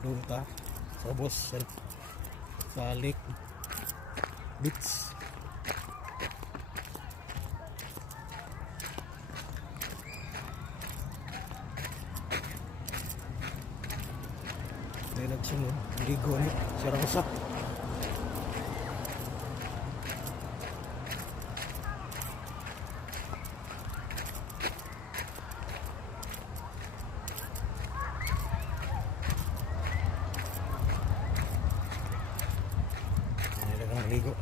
Doon ta sa bus sa Lake Beach. May nagsunod, ligo ni sarang usak. Ligo.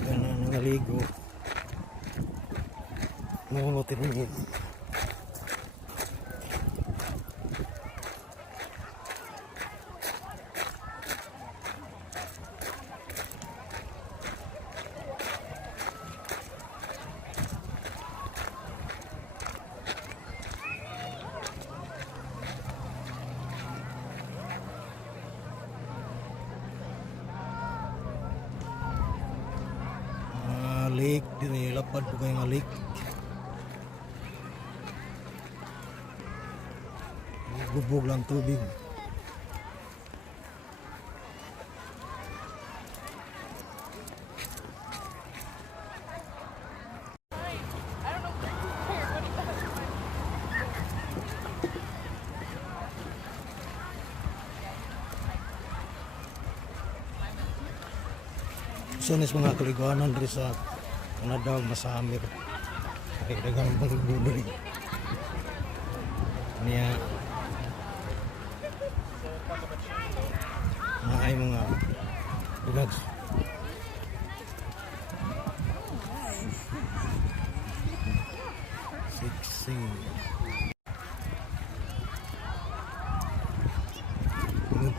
Gana nangaligo. Nangungutin mo. Lake, dinilapad po kayo nga lake. Bubog lang tubig. Sunis mga kaliguanan rin sa Canada, Masamir. Ay, dagang pagbulo rin. Niya, ay mga bugags. Sexy.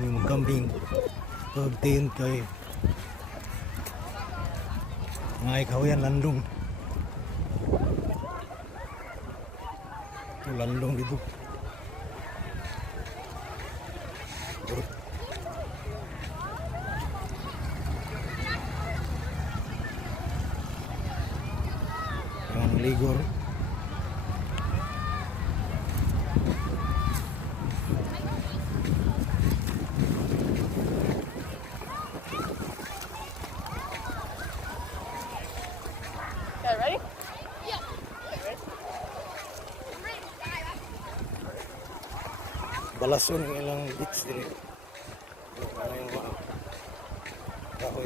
Yung kambing. Pagtiin kayo. Ngay kawian landung. Itu landung gitu. Yang ligor. Ready? Yeah. Balason ng ilang beach dili. Ano yung mga kahoy.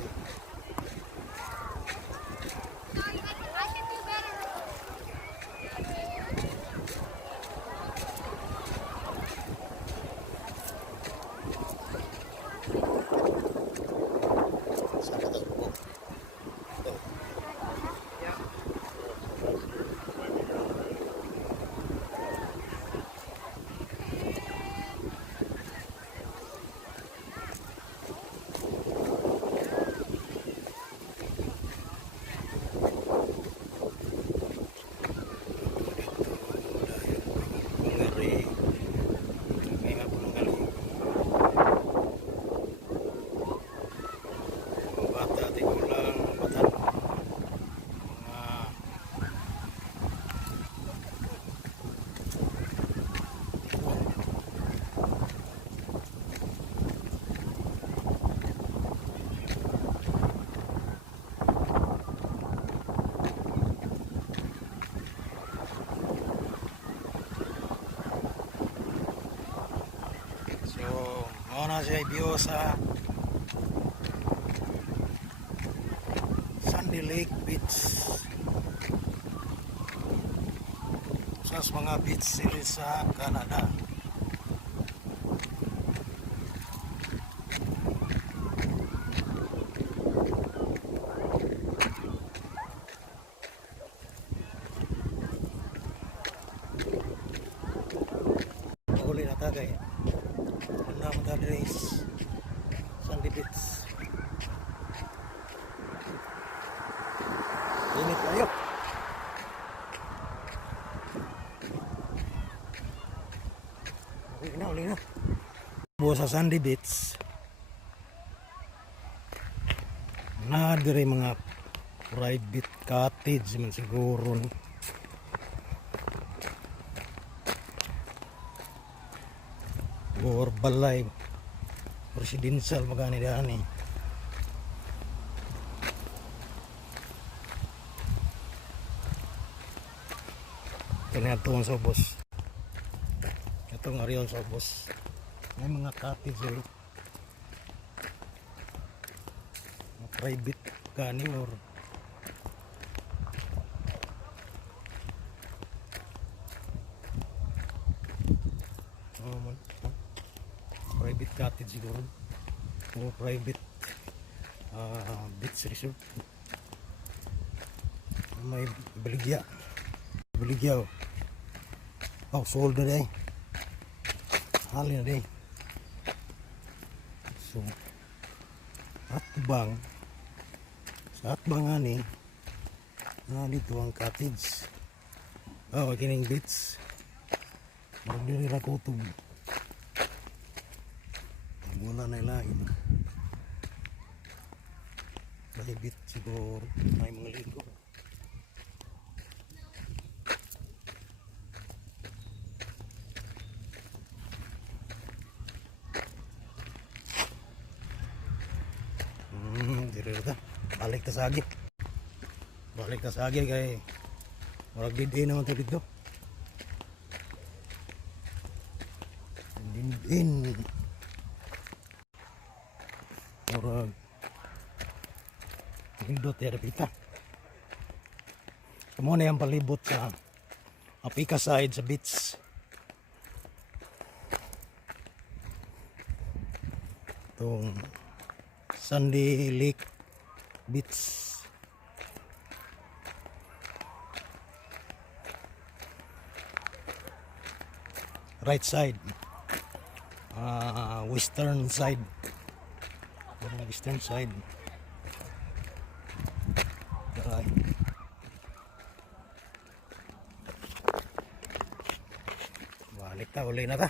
Muna siya view sa Sandy Lake Beach. Sa mga beach sila sa Canada. Uli na tagay. Naman race Sandy Beach. Init kayo. Uli na. Buo sa Sandy Beach. Na dire mga private cottage man siguro. or balay residential magani dani. Kani atong Sobos. Itong Arion Sobos. May mga cottage dito. Private gani or private cottage siguro o private beach resort. May baligya oh sold na day hali na day. So atbang sa atbang ani dito ang cottage kining beach magdiri ra kutob wala na ilahin malibit siguro may mga ligo. Diri ta balik ta sagi kay murag bid-in naman to dito. Bid-in murag hindot ya pita. Kamo na yung palibot sa Apika side sa beach. Itong Sandy Lake Beach. Right side. Western side. Western side. Right. Balik ta, uli na ta.